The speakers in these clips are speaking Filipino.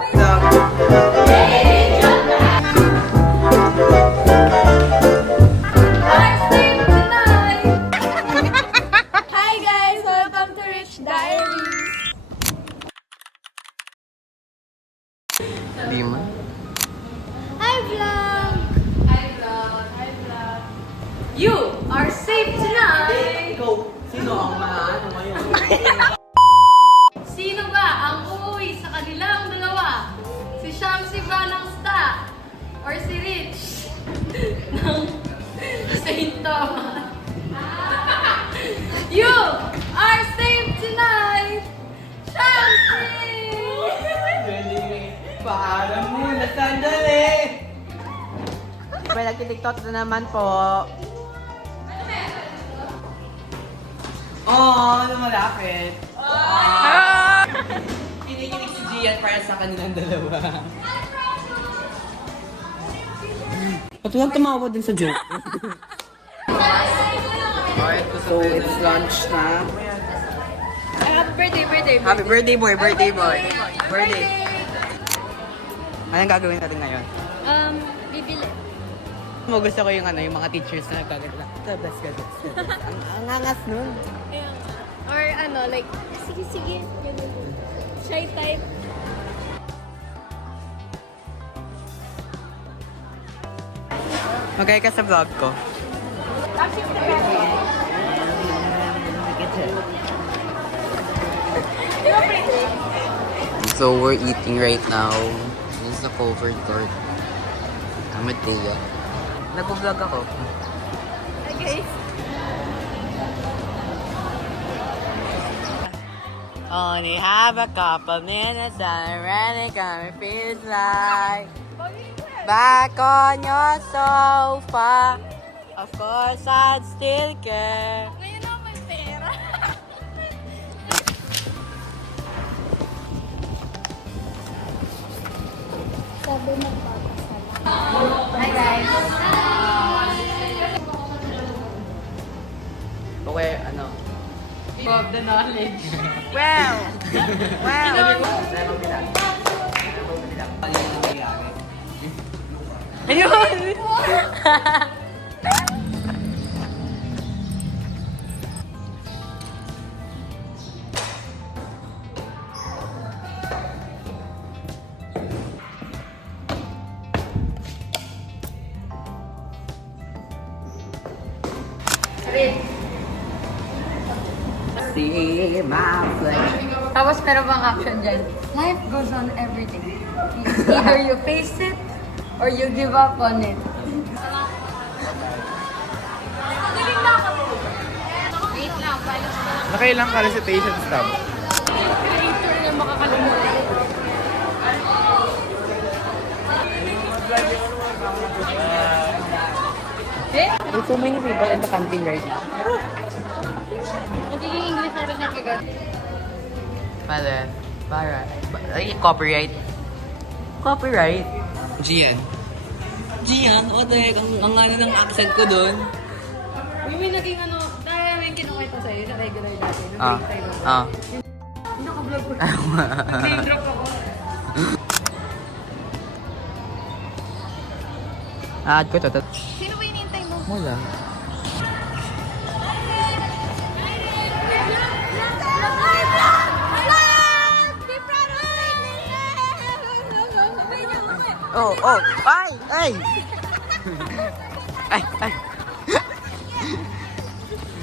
Hi guys! Welcome to Rich Diaries! Di man. Hi vlog! Hi vlog! Hi vlog! You are safe tonight! Go! Sino ang ano ngayon? Sino ba ang uuwi sa kanilang dalawa? Si Shamsi ba ng Sta? Or si Rich ng St. Thomas? You are safe tonight! Shamsi! Paalam muna, sandali! May nagtitiktok na naman po. Oh, lumalapit. Kinikilig si Gian para sa kanilang dalawa. Ba't huwag tumawa din sa joke? So, it's lunch na. Happy birthday! Happy birthday boy, birthday boy. Birthday. Anong gagawin natin ngayon? Bibili. Mo gusto ko yung yung mga teachers na nagkaganda. Tabas ka, ang angas nun. Or like, sige, ganun. Shy type. Magkaya ka sa vlog ko. So we're eating right now. This is the covered court. I'm with Tia. Nag-vlog ako. Hi guys. Only have a couple minutes and I'm really gonna feel like back on your sofa. Of course I'd still care. Ngayon ako may pera. Sabi magpapasalamat. Hi guys. Okay, ano? Of the knowledge. Well! Ayun! See my flesh. Tapos meron bang action dyan? Life goes on every day. Either you face it or you give up on it. Wait lang, paano ko lang Nakailang ka recitation stop? creator na makakalimutan. There's so many people in the canteen right now. Magiging English na rin yung kagad. Para. Ay, copyright. Copyright? Gian, what the heck? Ang ano ng accent ko dun? May naging dahil may kinukwento sa'yo sa regular natin. Naka-vlog ko. Nag-name drop ako. Add ko to. Sino ba hinihintay mo? Wala. Oh! Ay! Ay!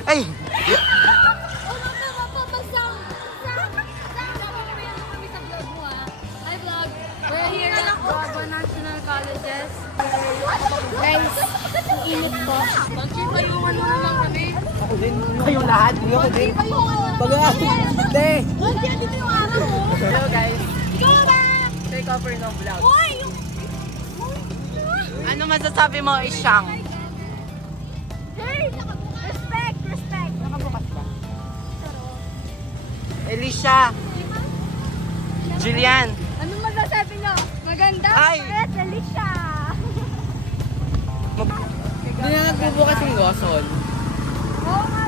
Ay! Hi vlog! We're here at Bravo National Colleges. Guys, ang init po. Magkipayungan mo na lang kami. Ako din. Kayong lahat. Ako din. Hindi. Dito yung araw mo. Hello guys. Ikaw ba? Take over ng vlog. Hoy! Ano masasabi mo, Isyang? Hey! Respect! Nakabukas ba? Elisha! Julian! Ano masasabi nyo? Maganda? Ay! Yes, Alicia! Hindi na nagbubukas yung Lawson. Oo nga.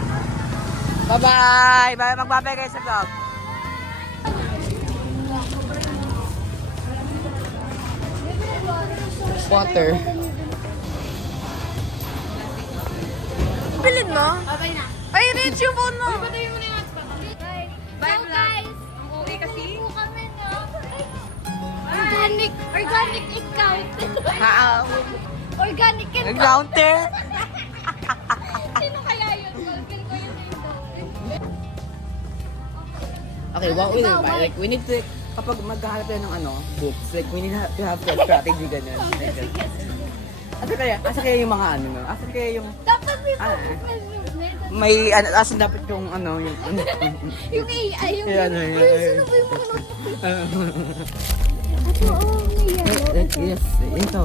Bye-bye! Magbabay kayo sa vlog. Water. Bilid mo? Babay na. Ay, Rich, yung phone mo! Patayin mo na yung hotspot. Bye. Bye, So, vlog. guys. Okay kasi? Po kami na. Organic account. Organic account. Nag-counter! Sino kaya yun? Girlfriend ko yun eh. Okay, what we need, like, we need to, kapag maghahanap tayo ng books, like, we need to have a strategy, ganyan. Asa kaya yung mga no? Asa kaya yung, Dapat may may, asa dapat yung, yung, yung AI, yung Yan, yan, Uy, yan. sino ba yung mga Ito, oh, may yellow. yes, ito.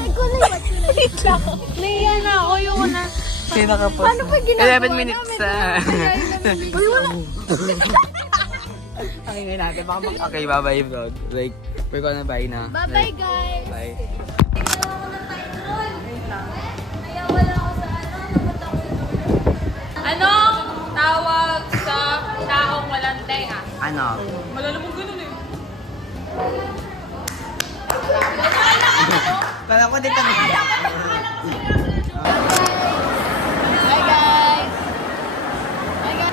Ikaw na yun. Naiya na ako yung una. Sino ka po? Paano pa ginagawa 11 minutes, Uy, wala. Okay, ngayon natin. Okay, bye-bye, vlog. Like, we're gonna bye na. Bye-bye, Like, guys. bye. Kaya wala ako sa napunta ako sa dulo. Anong tawag sa taong walang tenga? Ano? Malalabog ganun eh. Para ko dito. Bye, guys. Bye, guys.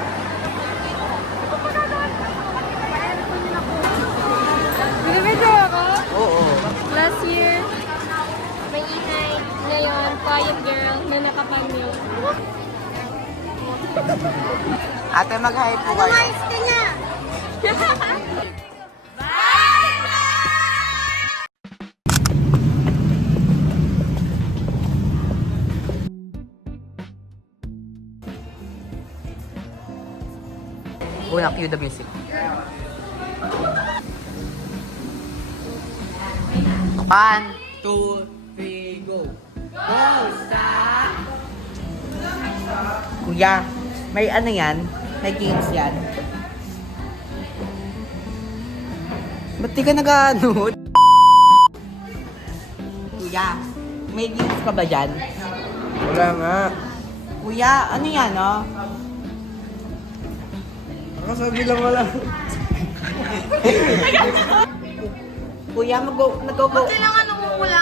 Binibidyo ako? Oo. Last year, may ingay. Ngayon, quiet girl na nakapanyo. Ate, mag-hi po kayo. ka niya? Una, cue the music. One, two, three, go. Go, stop! Kuya, may ano yan? May games yan? Ba't di ka nag-ano? Kuya, may games pa ba dyan? Wala nga. Kuya, ano yan, no? Nakasabi lang wala. Kuya, nag-go. Kailangan namumula.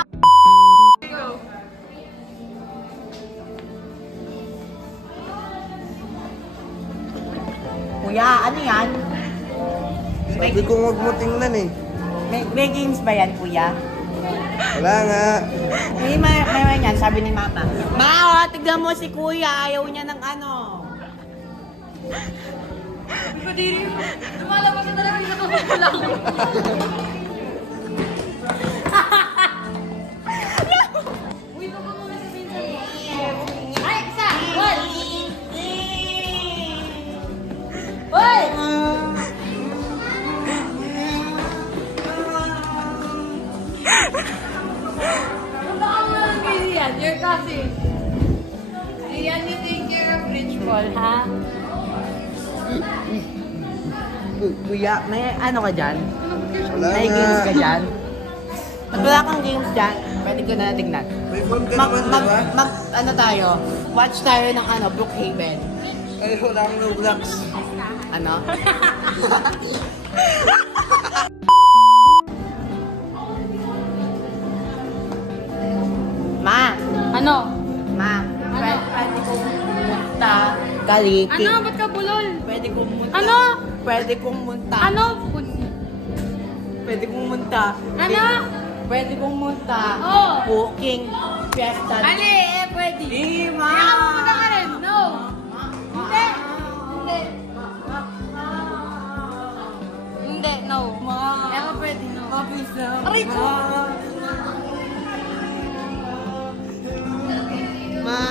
Kuya, ano yan? Sabi ko huwag mo tingnan eh. May games ba yan, kuya? Wala nga. May yan, sabi ni mama. Ma, tignan mo si kuya, ayaw niya ng ano. Kadiri mo. Lumalabas na talaga yung nakakakulang. Uy, baka mo sabihin sa'yo. Ay, isa! One! Hoy! Punta ka mo lang kay Rian, your cousin. Rian, you take care of Rich Paul, ha? Kuya, may ano ka dyan? Wala May nga. games ka dyan? Pag wala kang games dyan, pwede ko na tignan. May phone ka naman, di ba? Ano tayo? Watch tayo ng Brookhaven. Ay, wala akong Roblox. Ano? Ma! Ano? Ma! Pwede kong munta. Galiti. Ano? Ba't ka bulol? Pwede kong munta. Ano? Pwede kong munta. Ano? Pwede kong munta. Ano? Pwede kong munta. Oo. Booking. Fiesta. Ali, pwede. Di, ma! Kaya pumunta ka rin. No. Hindi. Hindi. Hindi, no. Kaya ka pwede, no. Kapis na. Aray ko. Ma!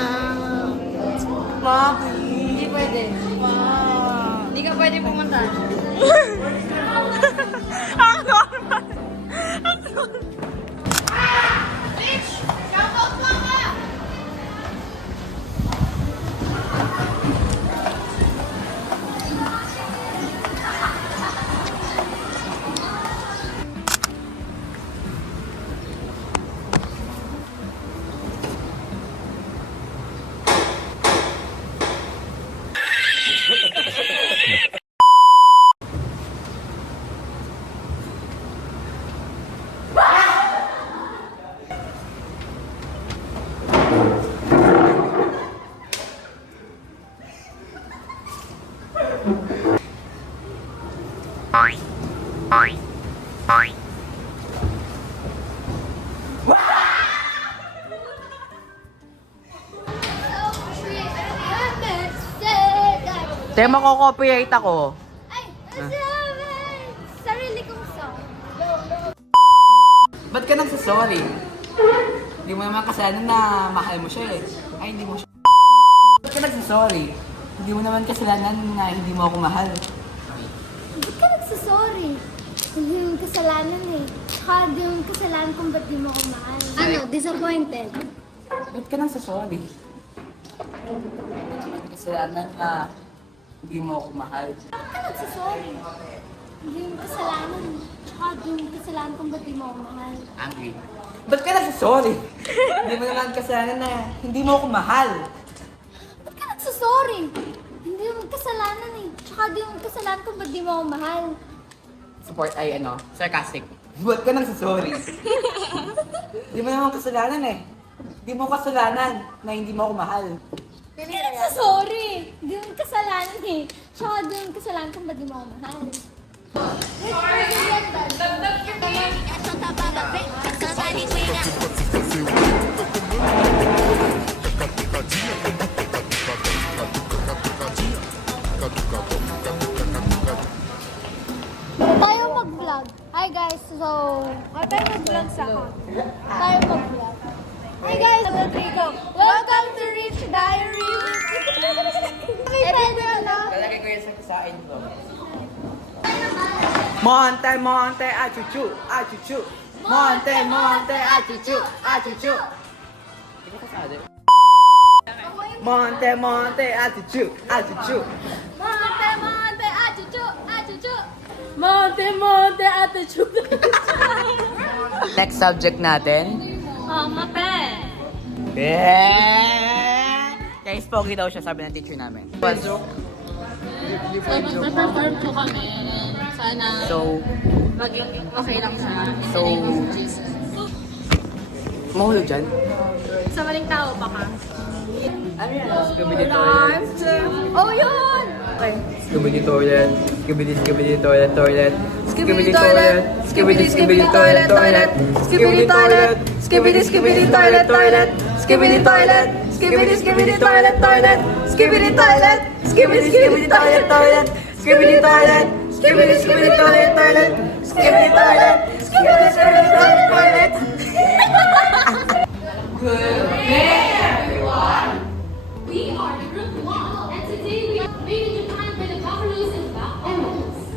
Ma! Hindi pwede. Ma! Hindi ka pwede pumunta. Ang normal! Tayo mako-copyright ako. Ay, sarili kong song. Ba't ka nagsasorry? Hindi mo naman kasalanan na mahal mo siya eh. Ay, hindi mo siya. Ba't ka nagsasorry? Hindi mo naman kasalanan na hindi mo ako mahal. Ba't ka nagsasorry? Hindi mo kasalanan eh. Tsaka di mo kasalanan kung ba't di mo ako mahal. Ano? Disappointed? Ba't ka nagsasorry? Hindi mo kasalanan na hindi mo ako mahal. Ba't ka nagsasorry? Hindi mo kasalanan. Tsaka di mo kasalanan kung ba't di mo ako mahal. Angry. Ba't ka nagsasorry? Hindi mo naman kasalanan na hindi mo ako mahal. Ba't ka nagsasorry? Hindi mo kasalanan eh. Tsaka di mo kasalanan kung ba't di mo ako mahal. Support ay sarcastic. Ba't ka nagsasorry? Hindi mo naman kasalanan eh. Hindi mo kasalanan na hindi mo ako mahal. Ba't ka nagsasorry? Hindi mo kasalanan eh. Tsaka di mo kasalanan kung ba't di mo ako mahal. Tayo mag-vlog. Hi guys, so... tayo mag-vlog sa akin. Tayo mag-vlog. Hi guys, welcome to Rich Diaries! May pwede ano? Lalagay ko yan sa intro. Monte, monte, achuchu, achuchu. Monte, monte, achuchu, achuchu. Hindi ko kasali. Monte, monte, achuchu, achuchu. Monte, monte, achuchu, achuchu. Monte, monte, attitude. Next subject natin. Mape. Yeah! Guys, pogi daw siya, sabi ng teacher namin. So, magpa-perform po kami. Sana So, maging okay lang siya. In the So- name of Jesus. mahulog dyan. Sa maling tao pa ka. Ano yan? Scooby-Doo toilet. Oh, yun! Scooby-Doo toilet. Scooby-Doo toilet, toilet. Scooby-Doo toilet. Scooby-Doo toilet, toilet. Scooby-Doo toilet. Scooby-Doo toilet, toilet. Scooby-Doo toilet. Scooby-Doo toilet, toilet. Scooby-Doo toilet. Scooby-Doo toilet, toilet. Scooby-Doo toilet. Scooby-Doo toilet, toilet. Scooby-Doo toilet. Scooby-Doo toilet, toilet. We are the group one, and today we are made in Japan by the Buckaroos and Buckaroos.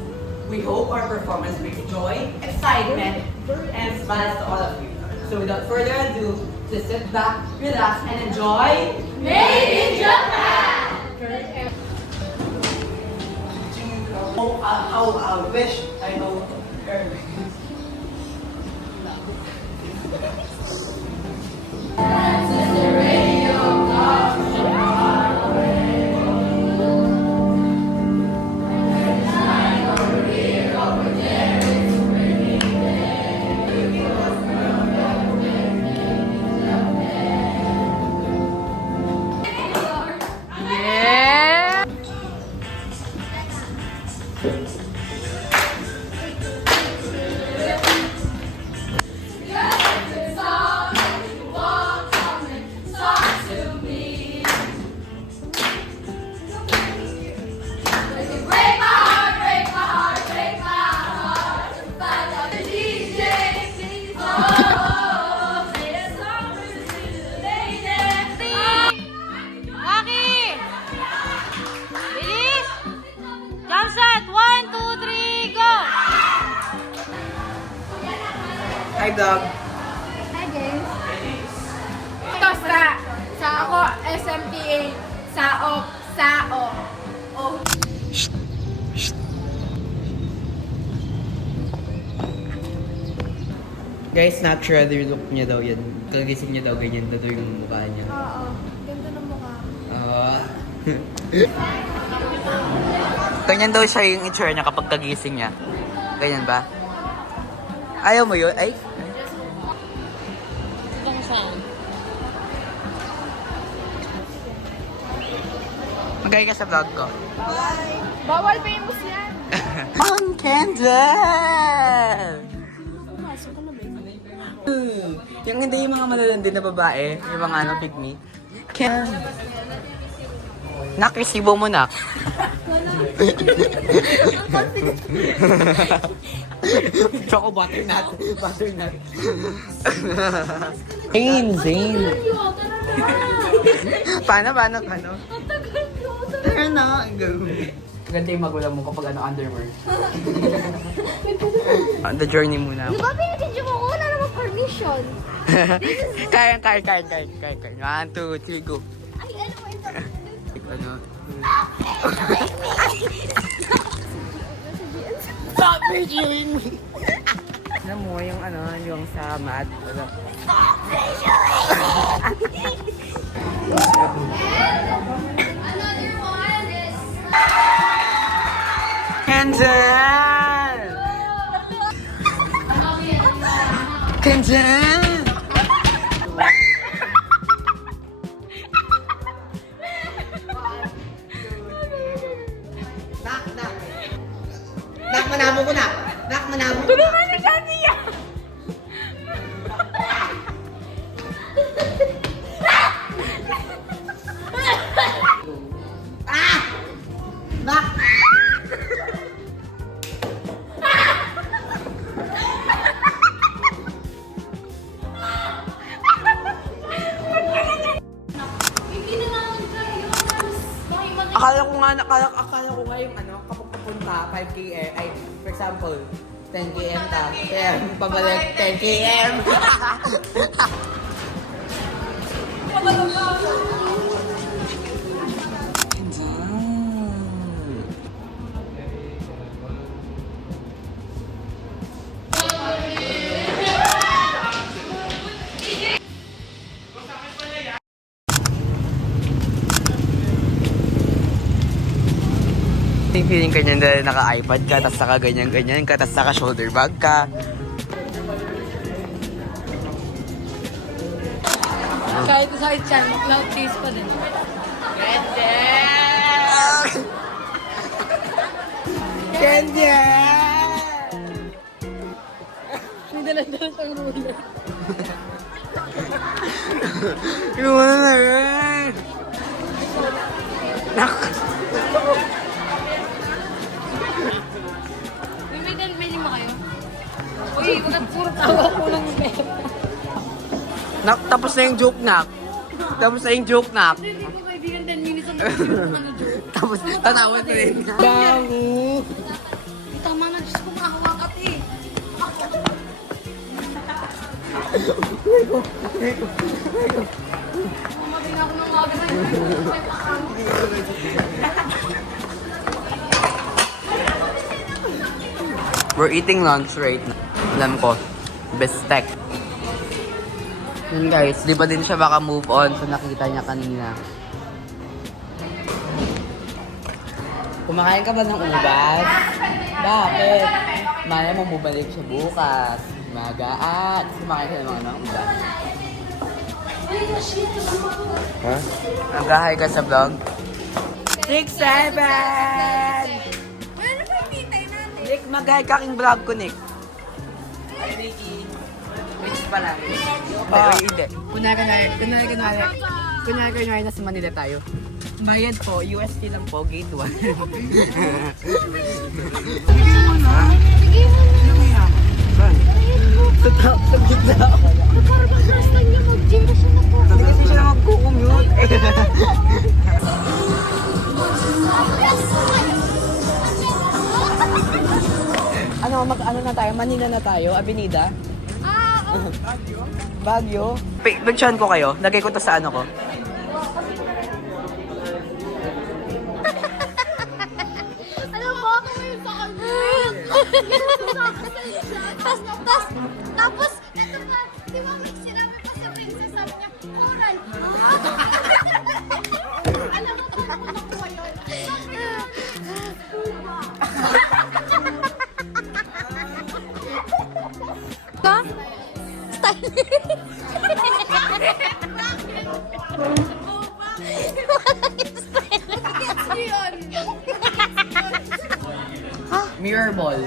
We hope our performance brings joy, excitement, and smiles to all of you. So without further ado, just sit back, relax, and enjoy Made in Japan! Oh, I wish I know her. Hi, vlog. Hi guys. Ito sa ako, SMTA, sao. Oh. Guys, natural look niya daw yan. Kagising niya daw ganyan daw yung mukha niya. Oo, ganda ng mukha. Ganyan daw siya yung itsura niya kapag kagising niya. Ganyan ba? Ayaw mo yun? Ay? Itong sound. Magkaya ka sa vlog ko. Bawal famous yan. On cam! Kendall! Yung hindi yung mga malalandi na babae, yung mga ano, pick me. Nak, resibo mo, nak. Choco butternut. Butternut. Zane. Paano? Tara na. Ganda yung magulang mo kapag ano, underwear. On the journey muna. Di ba binibidyo mo ko? Wala namang permission. Kaya. 1, 2, 3, go. Ay, ano mo ito? Ano? Stop videoing me! Alam mo, yung ano, yung sa mat. Ano? Another one is... Kendall! Kendall! Nak, manamo ko na! Nak, manamo ko na! Tulungan si Shania! Nak! Hindi na naman kayo. Akala ko nga yung ano, kapag papunta 5 km, ay, for example, 10 km ka, kaya pabalik 10 km. Feeling ka niyan dahil naka-iPad ka, tapos naka-ganyan-ganyan ka, tapos naka-shoulder bag ka. Kahit sa chan, cloud chase pa din. Kendall! May dala-dala pang ruler. Iwan! Nak! May lima kayo? Uy, puro tawa ko lang pera. Nak, tapos na yung joke, nak. Tapos na yung joke, nak. Hindi ko kaibigan 10 minutes ang ano joke. Tapos, tatawa ko rin. Bango! Ay, tama na, Diyos ko, makahawakat eh. Mamatay na ako ng mga We're eating lunch right now. Alam ko, bestek. Yun guys, di ba din siya baka move on sa nakita niya kanina? Kumakain ka ba ng ubas? Bakit? Maya mo bumalik siya bukas. Magaan. Kumakain ka naman ng ubas. Ha? Nag-hi ka sa vlog? 6, 7! Nick, mag-hi ka aking vlog ko, Nick. Ay, Nicky. Which pala? Hindi. Kunwari, nasa Manila tayo. Bayad po, UST lang po, gate 1. Sige mo na. Sa gitna ako. Parang ang first time niya mag-gym na siya na po. Hindi kasi siya mag-commute. Ano na tayo? Manila na tayo? Avenida? Baguio? Picturean ko kayo. Lagay ko to sa ano ko. Alam mo, tapos, ito pa, di ba may sinabi pa sa princess, sabi niya, oral. Alam mo, kung ako nakuha yun. Ka? Style. Pure ball.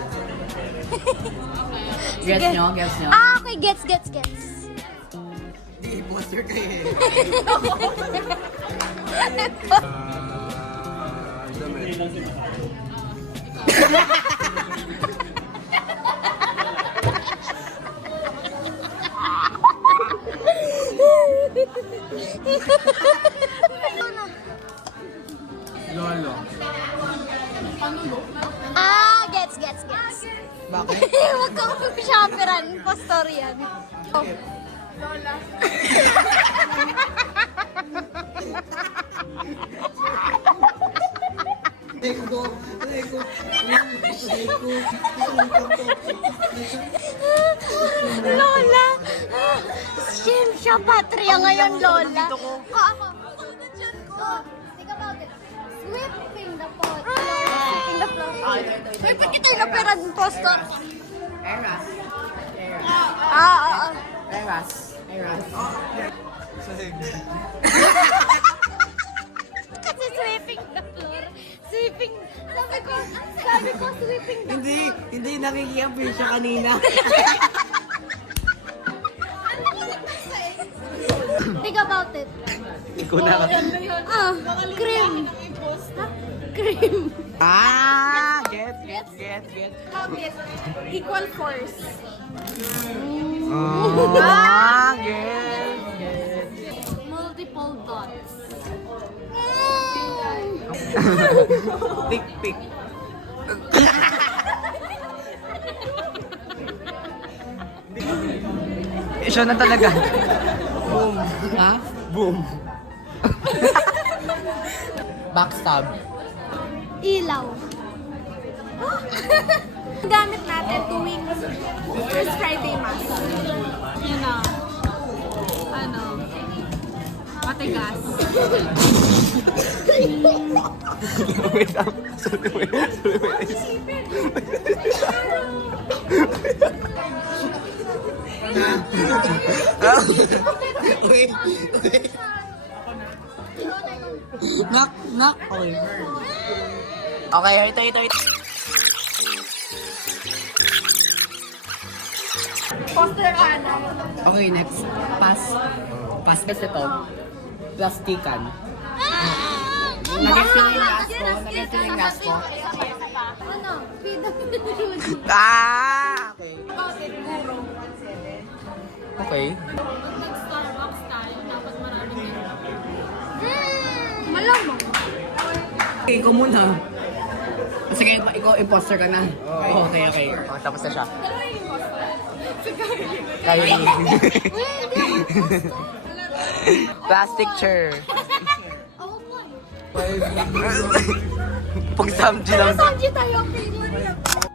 Guess Sige. nyo, guess nyo. Ah, okay. Gets. Di, poster kayo eh. Damit. Lolo. Ah, gets. Bakit? Huwag kang shaperan. Impostor yan. Oh. Lola! Shame siya, Patria ngayon, Lola. Ako. Think about it. Sweeping the pot. Sweeping the floor. Uy, ba't kita yung naperan posto? Eras. Ah. Eras. Kasi sweeping the floor. Sweeping. Sabi ko sweeping the floor. Hindi nakikiapin siya kanina. Think about it. Ikaw na ka. Ah, cream. Cream. Ah, get. Equal force. Ah, get. Multiple dots. Pick. Siya na talaga. Boom. Ha? Boom. Backstab. Ilaw. Gamit natin tuwing First Friday Mass. Yun na. Matigas. Wait lang. Wait. Knock. Okay, ito. Poster ka na. Okay, next. Pass. Basta ito. Plastikan. Nag-guess yung last ko. Ano? PWD. Ah! Okay. Nag-Starbucks tayo, dapat maraming Malamang. Okay, ikaw muna. Sige, ikaw imposter ka na. Okay. Tapos na siya. Kaya Plastic chair. Ako po. Pag samji lang. Sanji tayo. Okay.